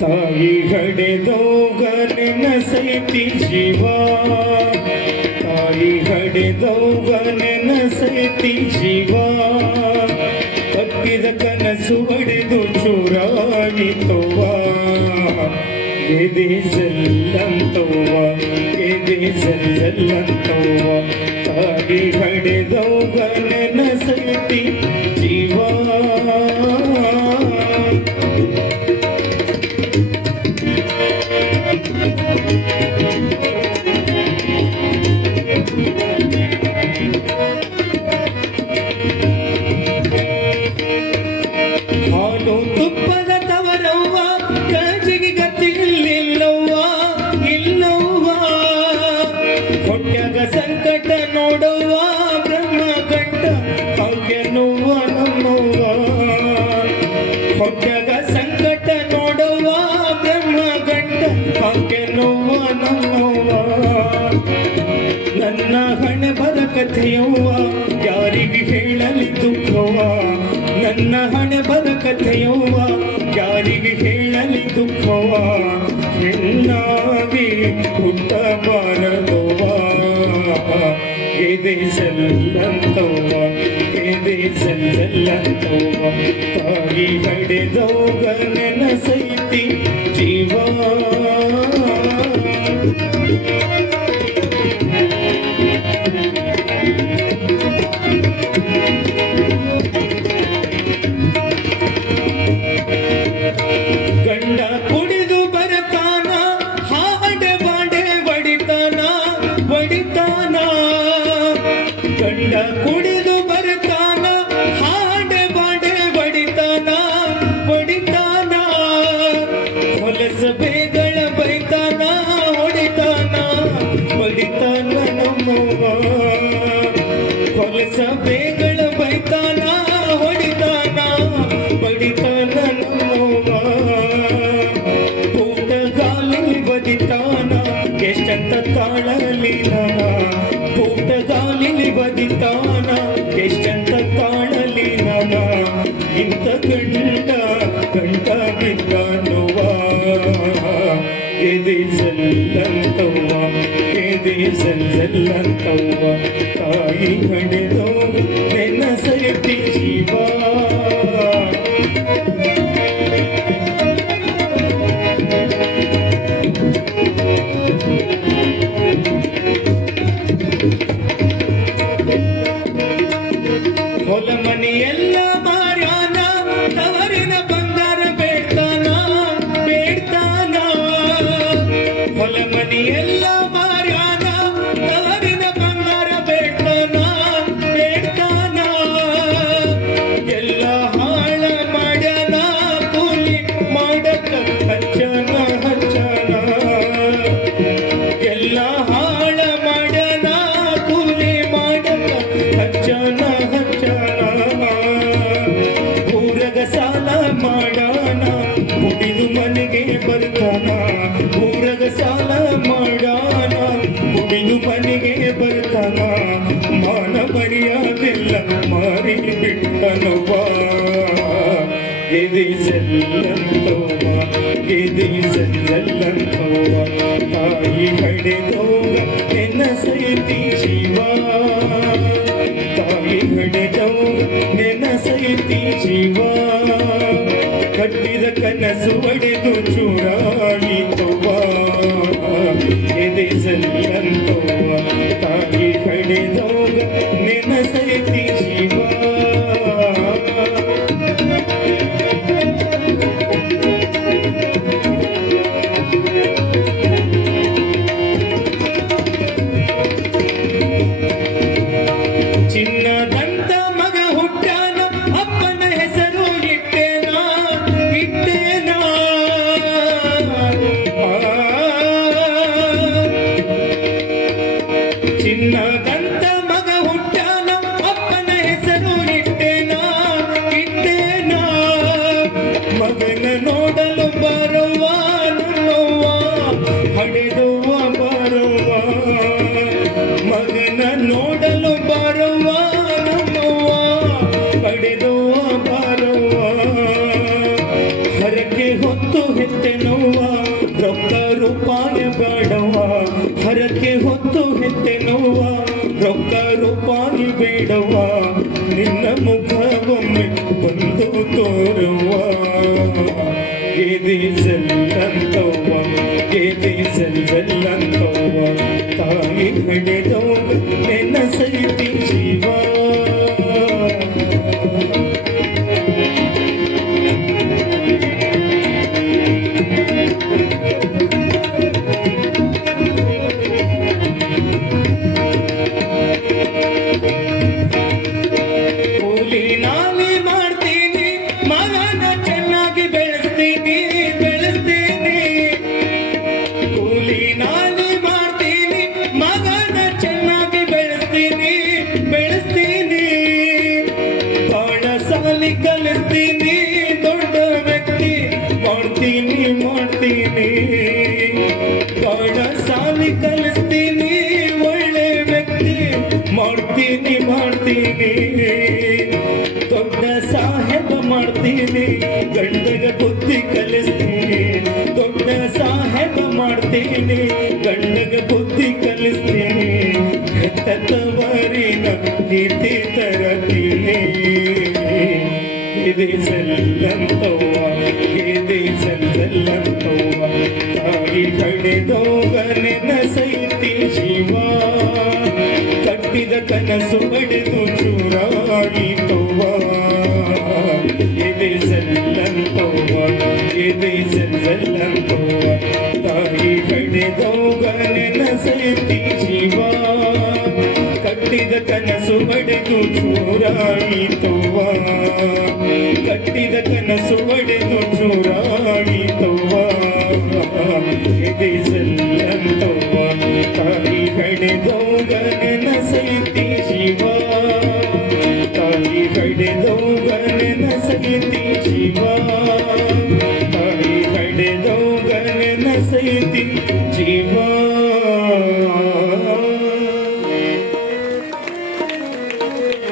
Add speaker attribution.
Speaker 1: ತಾಯಿ ಹಡೆದೋಗ ನೆನಸೈತಿ ಶಿವ ತಾಯಿ ಹಡೆದೋಗ ನೆನಸೈತಿ ಶಿವ ಕಟ್ಟಿದ ಕನಸು ಒಡೆದು ಚೂರಾಗಿತ್ತವ್ವ ಎದೆ ಜಲ್ಲಂತವ್ವ ಎದೆ ಜಲ್ಲಂತವ್ವ ತಾಯಿ ಹಡೆದೋಗ ಬರ ಕಥೆಯವ್ವ, ಯಾರಿಗೆ ಹೇಳಲಿ ದುಃಖವ ಹೆಣ್ಣಾಗಿ ಹುಟ್ಟಬಾರದುವ ಎದೆ ಸಲ್ಲಂತವ್ವ ಎದೆ ಸಲ್ಲಂತವ್ವ ತಾಯಿ ಹಡೆದೋಗ ನೆನಸೈತಿ ಜೀವ. ಬಡಿತಾನ ಗಂಡ ಕುಡಿದು ಎಷ್ಟಂತ ತಾಳಲಿ ನಾನ ಊಟ ಬದಿತಾನ ಎಷ್ಟಂತ ತಾಳಲಿ ನಾನ ಇಂಥ ಗಂಡ ಗಂಡ ಬಿದ್ದಾನುವ ಎದೆ ಸಲ್ಲಂತವ್ವ ಎದೆ ಸಲ್ಲಂತವ್ವ ತಾಯಿ ಹಡೆದೋ ನೆನಸೈತಿ ಶಿವ. ಸಾಲ ಮಾಡನ ಕುಡಿದು ಮನೆಗೆ ಬರ್ತಾನ ಊರಗ ಸಾಲ ಮಾಡನ ಕುಡಿದು ಮನೆಗೆ ಬರ್ತಾನ ಮಾನ ಮರ್ಯಾದೆಲ್ಲ ಮಾರಿ ಬಿಟ್ಟನವ್ವ ಎದೆ ಸಲ್ಲಂತವ್ವ ಎದೆ ಸಲ್ಲಂತವ್ವ ತಾಯಿ ಹಡೆದೋಗ ನೆನಸೈತಿ ಶಿವ ತಾಯಿ ಹಡೆದೋಗ ನೋಡಲು ಬರುವ ನಮ್ಮವ್ವ ಹಡೆದುವ ಬರುವ ಹರಕೆ ಹೊತ್ತು ಹೆತ್ತೆನೋ ಬೇಡವ ಹರಕೆ ಹೊತ್ತು ಹೆತ್ತೆ ನೋವ ರೊಕ್ಕ ರೂಪಾಯಿ ಬೇಡವ ನಿನ್ನ ಮುಖವೊಮ್ಮೆ ಬಂದು ತೋರುವ. ಗೆದಿ ಸಲ್ಲಂತವ್ವ ಗೆದಿ ಸಲ್ಲಂತವ್ವ ತಾಯಿ ಹಡೆದವ್ವ ಮಾಡ್ತೀನಿ ಸಾಲಿ ಕಲಿಸ್ತೀನಿ. ಒಳ್ಳೆ ವ್ಯಕ್ತಿ ಮಾಡ್ತೀನಿ ಮಾಡ್ತೀನಿ. ದೊಡ್ಡ ಸಾಹೇಬ ಮಾಡ್ತೀನಿ. ಗಂಡಗ ಬುದ್ಧಿ ಕಲಿಸ್ತೀನಿ. ದೊಡ್ಡ ಸಾಹೇಬ ಮಾಡ್ತೀನಿ. ಗಂಡಗ ಬುದ್ಧಿ ಕಲಿಸ್ತೀನಿ. ಹೆತ್ತವರಿನ ಕೀರ್ತಿ ತರತೀನಿ ಇದೆ ತಾಯಿ ಕಡೆದೋಗ